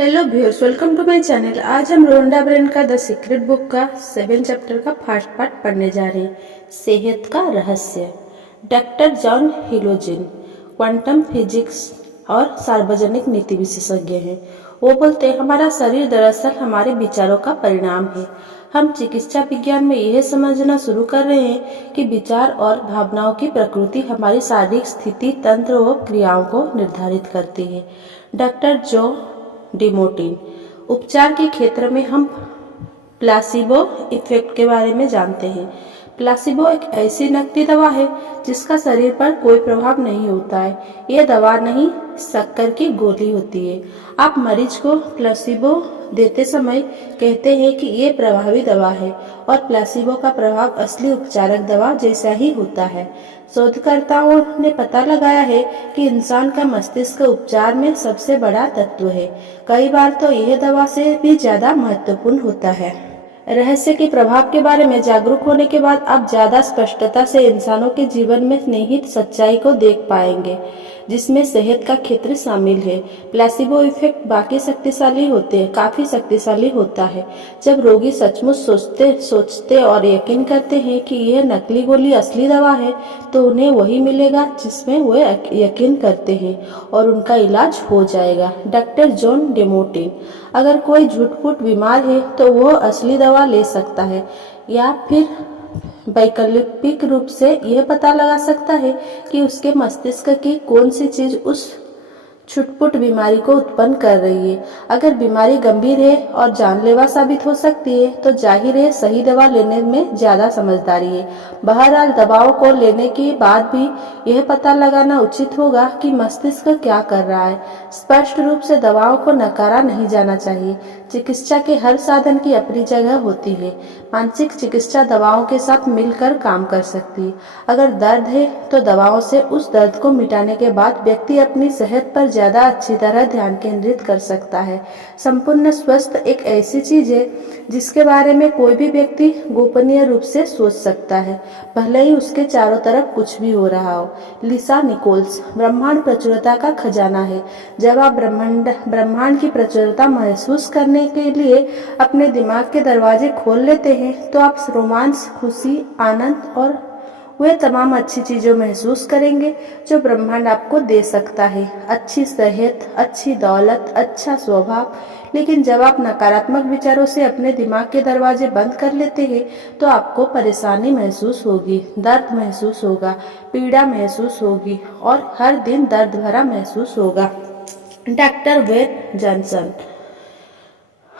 Hello viewers, welcome to my channel. आज हम Rhonda Byrne का द सीक्रेट बुक का 7 चैप्टर का फर्स्ट पार्ट पढ़ने जा रहे हैं। सेहत का रहस्य। डॉक्टर जॉन हिलोजिन क्वांटम फिजिक्स और सार्वजनिक नीति विशेषज्ञ हैं। वो बोलते हैं हमारा शरीर दरअसल हमारे विचारों का परिणाम है। हम चिकित्सा विज्ञान में यह समझना शुरू कर रहे हैं कि विचार और भावनाओं की प्रकृति हमारी शारीरिक स्थिति, तंत्र और क्रियाओं को निर्धारित करती है। डॉक्टर जो डिमोटिन। उपचार के क्षेत्र में हम प्लासिबो इफेक्ट के बारे में जानते हैं। प्लासिबो एक ऐसी नकली दवा है जिसका शरीर पर कोई प्रभाव नहीं होता है। यह दवा नहीं, शक्कर की गोली होती है। आप मरीज को प्लासिबो देते समय कहते हैं कि ये प्रभावी दवा है और प्लासिबो का प्रभाव असली उपचारक दवा जैसा ही होता है। शोधकर्ताओं ने पता लगाया है कि इंसान का मस्तिष्क उपचार में सबसे बड़ा तत्व है। कई बार तो यह दवा से भी ज्यादा महत्वपूर्ण होता है। रहस्य के प्रभाव के बारे में जागरूक होने के बाद आप ज्यादा स्पष्टता से इंसानों के जीवन में निहित सच्चाई को देख पाएंगे, जिसमें सेहत का क्षेत्र शामिल है। प्लेसिबो इफेक्ट काफी शक्तिशाली होता है। जब रोगी सचमुच सोचते और यकीन करते हैं कि यह नकली गोली असली दवा है, तो उन्हें वही मिलेगा जिसमें वो यकीन करते हैं और उनका इलाज हो जाएगा। Doctor John Demartini. अगर कोई झूठ-मूठ बीमार है तो वह असली दवा ले सकता है या फिर वैकल्पिक रूप से यह पता लगा सकता है कि उसके मस्तिष्क की कौन सी चीज उस छुटपुट बीमारी को उत्पन्न कर रही है। अगर बीमारी गंभीर है और जानलेवा साबित हो सकती है तो जाहिर है सही दवा लेने में ज्यादा समझदारी है। बहरहाल दवाओं को लेने के बाद भी यह पता लगाना उचित होगा कि मस्तिष्क क्या कर रहा है। स्पष्ट रूप से दवाओं को नकारा नहीं जाना चाहिए। चिकित्सा के हर साधन की अपनी जगह होती है। मानसिक चिकित्सा दवाओं के साथ मिलकर काम कर सकती है। अगर दर्द है तो दवाओं से उस दर्द को मिटाने के बाद व्यक्ति अपनी सेहत पर ज्यादा अच्छी तरह ध्यान केंद्रित कर सकता है। संपूर्ण स्वस्थ एक ऐसी चीज है जिसके बारे में कोई भी व्यक्ति गोपनीय रूप से सोच सकता है, भले ही उसके चारों तरफ कुछ भी हो रहा हो। लिसा निकोल्स। ब्रह्मांड प्रचुरता का खजाना है। जब आप ब्रह्मांड की प्रचुरता महसूस करने के लिए अपने दिमाग के दरवाजे खोल लेते हैं तो आप रोमांच, खुशी, आनंद और वे तमाम अच्छी चीजों महसूस करेंगे जो ब्रह्मांड आपको दे सकता है। अच्छी सेहत, अच्छी दौलत, अच्छा स्वभाव। लेकिन जब आप नकारात्मक विचारों से अपने दिमाग के दरवाजे बंद कर लेते हैं तो आपको परेशानी महसूस होगी, दर्द महसूस होगा, पीड़ा महसूस होगी और हर दिन दर्द भरा महसूस होगा। Doctor when Johnson.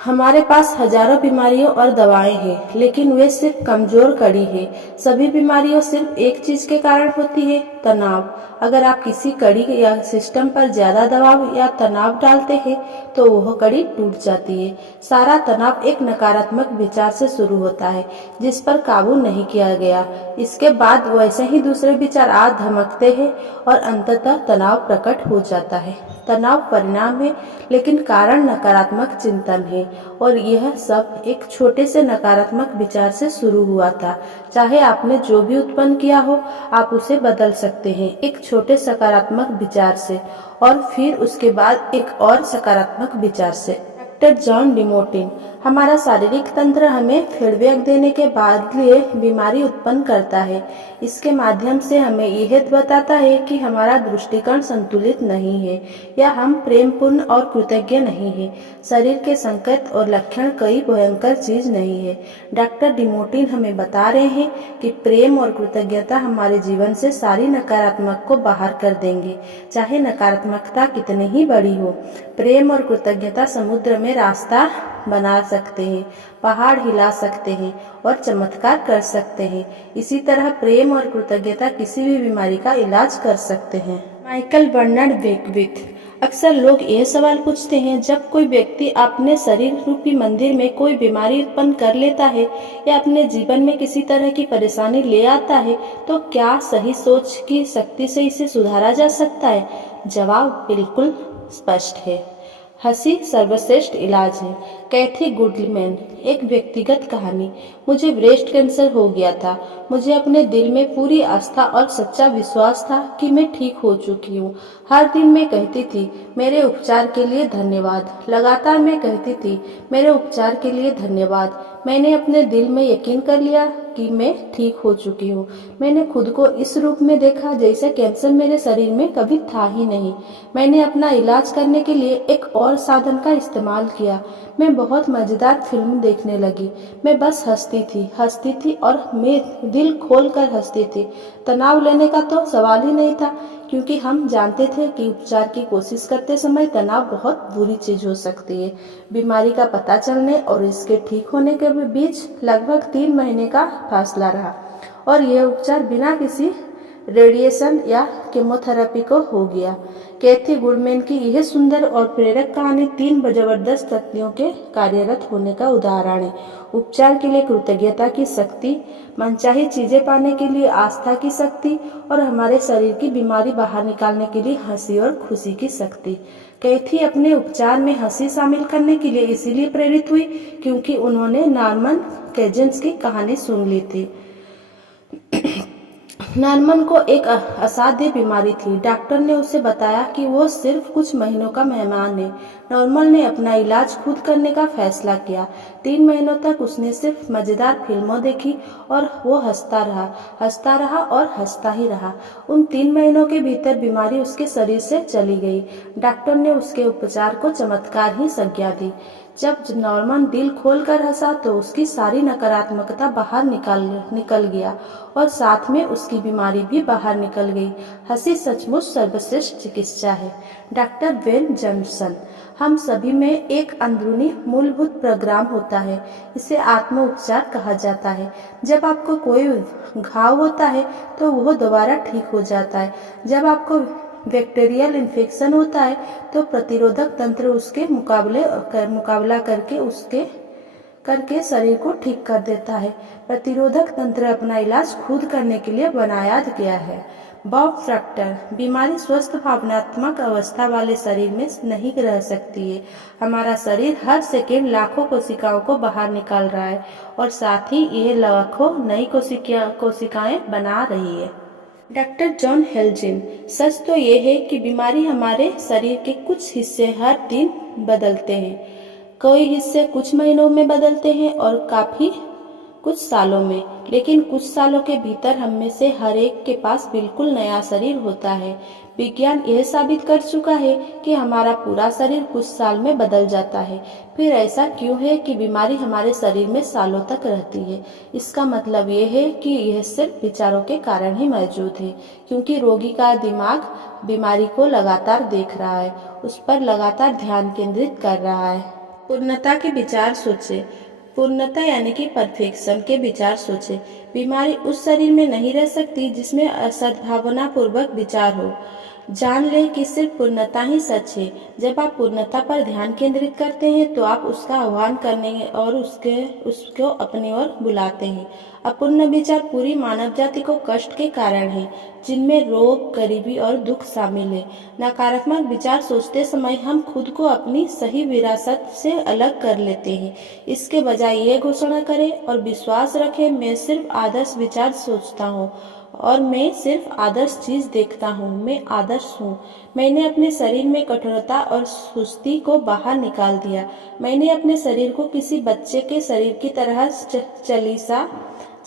हमारे पास हजारों बीमारियों और दवाएं हैं, लेकिन वे सिर्फ कमजोर कड़ी है। सभी बीमारियों सिर्फ एक चीज के कारण होती है, तनाव। अगर आप किसी कड़ी या सिस्टम पर ज्यादा दबाव या तनाव डालते हैं तो वह कड़ी टूट जाती है। सारा तनाव एक नकारात्मक विचार से शुरू होता है जिस पर काबू नहीं किया गया। इसके बाद वैसे ही दूसरे विचार आ धमकते हैं और अंततः तनाव प्रकट हो जाता है। तनाव परिणाम है, लेकिन कारण नकारात्मक चिंतन है और यह सब एक छोटे से नकारात्मक विचार से शुरू हुआ था। चाहे आपने जो भी उत्पन्न किया हो, आप उसे बदल सकते हैं एक छोटे सकारात्मक विचार से और फिर उसके बाद एक और सकारात्मक विचार से। Doctor John Demartini. हमारा शारीरिक तंत्र हमें फीडबैक देने के बाद लिए बीमारी उत्पन्न करता है। इसके माध्यम से हमें यह बताता है कि हमारा दृष्टिकोण संतुलित नहीं है या हम प्रेमपूर्ण और कृतज्ञ नहीं है। शरीर के संकेत और लक्षण कोई भयंकर चीज नहीं है। डॉक्टर डिमोटिन हमें बता रहे हैं कि प्रेम और कृतज्ञता हमारे जीवन से सारी नकारात्मक को बाहर कर देंगे, चाहे नकारात्मकता कितनी ही बड़ी हो। प्रेम और कृतज्ञता समुद्र में रास्ता बना सकते हैं, पहाड़ हिला सकते हैं और चमत्कार कर सकते हैं। इसी तरह प्रेम और कृतज्ञता किसी भी बीमारी का इलाज कर सकते हैं। Michael Bernard Beckwith. अक्सर लोग यह सवाल पूछते हैं, जब कोई व्यक्ति अपने शरीर रूपी मंदिर में कोई बीमारी उत्पन्न कर लेता है या अपने जीवन में किसी तरह की परेशानी ले आता है, तो क्या सही सोच की शक्ति से इसे सुधारा जा सकता है? जवाब बिल्कुल स्पष्ट है। हंसी सर्वश्रेष्ठ इलाज है। कैथी गुडमैन। एक व्यक्तिगत कहानी। मुझे ब्रेस्ट कैंसर हो गया था। मुझे अपने दिल में पूरी आस्था और सच्चा विश्वास था कि मैं ठीक हो चुकी हूँ। हर दिन मैं कहती थी, मेरे उपचार के लिए धन्यवाद। लगातार मैं कहती थी, मेरे उपचार के लिए धन्यवाद। मैंने अपने दिल में यकीन कर लिया कि मैं ठीक हो चुकी हूँ। मैंने खुद को इस रूप में देखा जैसे कैंसर मेरे शरीर में कभी था ही नहीं। मैंने अपना इलाज करने के लिए एक और साधन का इस्तेमाल किया। मैं बहुत मजेदार फिल्म देखने लगी। मैं बस हंसती थी और मैं दिल खोल कर हंसती थी। तनाव लेने का तो सवाल ही नहीं था, क्योंकि हम जानते थे कि उपचार की कोशिश करते समय तनाव बहुत बुरी चीज हो सकती है। बीमारी का पता चलने और इसके ठीक होने के बीच लगभग 3 महीने का फासला रहा, और यह उपचार बिना किसी रेडिएशन या केमोथेरेपी को हो गया। कैथी गुडमैन की यह सुंदर और प्रेरक कहानी 3 जबरदस्त शक्तियों के कार्यरत होने का उदाहरण है। उपचार के लिए कृतज्ञता की शक्ति, मनचाही चीजें पाने के लिए आस्था की शक्ति, और हमारे शरीर की बीमारी बाहर निकालने के लिए हंसी और खुशी की शक्ति। कैथी अपने उपचार में हंसी शामिल करने के लिए इसीलिए प्रेरित हुई क्योंकि उन्होंने नॉर्मन केजेंस की कहानी सुन ली थी। नॉर्मन को एक असाध्य बीमारी थी। डॉक्टर ने उसे बताया कि वो सिर्फ कुछ महीनों का मेहमान है। नॉर्मन ने अपना इलाज खुद करने का फैसला किया। 3 महीनों तक उसने सिर्फ मजेदार फिल्मों देखी और वो हंसता रहा और हंसता ही रहा। उन 3 महीनों के भीतर बीमारी उसके शरीर से चली गई। डॉक्टर ने उसके उपचार को चमत्कार ही संज्ञा दी। जब नॉर्मन दिल खोलकर हंसा तो उसकी सारी नकारात्मकता बाहर निकल गया, और साथ में उसकी बीमारी भी बाहर निकल गई। हंसी सचमुच सर्वश्रेष्ठ चिकित्सा है। Doctor when Johnson. हम सभी में एक अंदरूनी मूलभूत प्रोग्राम होता है, इसे आत्म उपचार कहा जाता है। जब आपको कोई घाव होता है तो वह दोबारा ठीक हो जाता है। जब आपको बैक्टीरियल इन्फेक्शन होता है तो प्रतिरोधक तंत्र उसके मुकाबला करके शरीर को ठीक कर देता है। प्रतिरोधक तंत्र अपना इलाज खुद करने के लिए बनाया गया है। Bob Procter. बीमारी स्वस्थ भावनात्मक अवस्था वाले शरीर में नहीं रह सकती है। हमारा शरीर हर सेकेंड लाखों कोशिकाओं को बाहर निकाल रहा है, और साथ ही यह लाखों नई कोशिकाएं बना रही है। Doctor John हेल्जिन। सच तो ये है कि बीमारी हमारे शरीर के कुछ हिस्से हर दिन बदलते हैं। कई हिस्से कुछ महीनों में बदलते हैं और काफी कुछ सालों में, लेकिन कुछ सालों के भीतर हम में से हर एक के पास बिल्कुल नया शरीर होता है। विज्ञान यह साबित कर चुका है कि हमारा पूरा शरीर कुछ साल में बदल जाता है। फिर ऐसा क्यों है कि बीमारी हमारे शरीर में सालों तक रहती है? इसका मतलब ये है कि यह सिर्फ विचारों के कारण ही मौजूद है, क्योंकि रोगी का दिमाग बीमारी को लगातार देख रहा है, उस पर लगातार ध्यान केंद्रित कर रहा है। पूर्णता के विचार सोचे। पूर्णता यानी कि परफेक्शन के विचार सोचे। बीमारी उस शरीर में नहीं रह सकती जिसमें असद्भावना पूर्वक विचार हो। जान ले कि सिर्फ पूर्णता ही सच है। जब आप पूर्णता पर ध्यान केंद्रित करते हैं तो आप उसका आह्वान करने और उसको अपनी ओर बुलाते हैं। अपूर्ण विचार पूरी मानव जाति को कष्ट के कारण है, जिनमें रोग, गरीबी और दुख शामिल है। नकारात्मक विचार सोचते समय हम खुद को अपनी सही विरासत से अलग कर लेते हैं। इसके बजाय ये घोषणा करें और विश्वास रखें, मैं सिर्फ आदर्श विचार सोचता हूँ और मैं सिर्फ आदर्श चीज देखता हूँ। मैं आदर्श हूँ। मैंने अपने शरीर में कठोरता और सुस्ती को बाहर निकाल दिया। मैंने अपने शरीर को किसी बच्चे के शरीर की तरह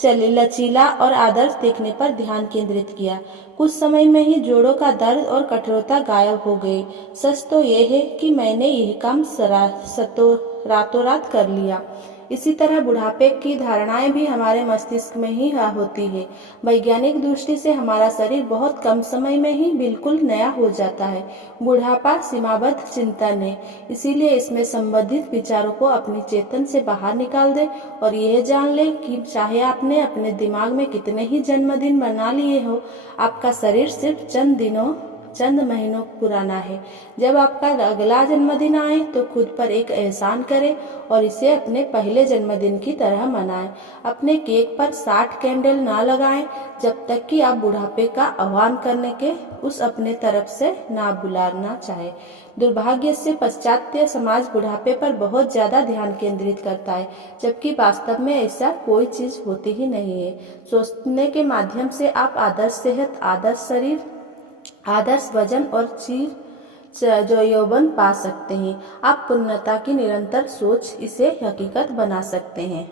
लचीला और आदर्श देखने पर ध्यान केंद्रित किया। कुछ समय में ही जोड़ों का दर्द और कठोरता गायब हो गई। सच तो यह है कि मैंने यह काम रातों रात कर लिया। इसी तरह बुढ़ापे की धारणाएं भी हमारे मस्तिष्क में ही होती है। वैज्ञानिक दृष्टि से हमारा शरीर बहुत कम समय में ही बिल्कुल नया हो जाता है। बुढ़ापा सीमाबद्ध चिंतन है, इसीलिए इसमें संबंधित विचारों को अपनी चेतन से बाहर निकाल दे और यह जान ले कि चाहे आपने अपने दिमाग में कितने ही जन्मदिन मना लिए हो, आपका शरीर सिर्फ चंद महीनों पुराना है। जब आपका अगला जन्मदिन आए तो खुद पर एक एहसान करें और इसे अपने पहले जन्मदिन की तरह मनाएं। अपने केक पर 60 कैंडल ना लगाएं जब तक कि आप बुढ़ापे का आह्वान करने के उस अपने तरफ से ना बुलाना चाहे। दुर्भाग्य से पाश्चात्य समाज बुढ़ापे पर बहुत ज़्यादा ध्यान केंद्रित करता है, जबकि वास्तव में ऐसा कोई चीज़ होती ही नहीं है। सोचने के माध्यम से आप आदर्श सेहत, आदर्श शरीर, आदर्श वजन और जो यौवन पा सकते हैं। आप पूर्णता की निरंतर सोच इसे हकीकत बना सकते हैं।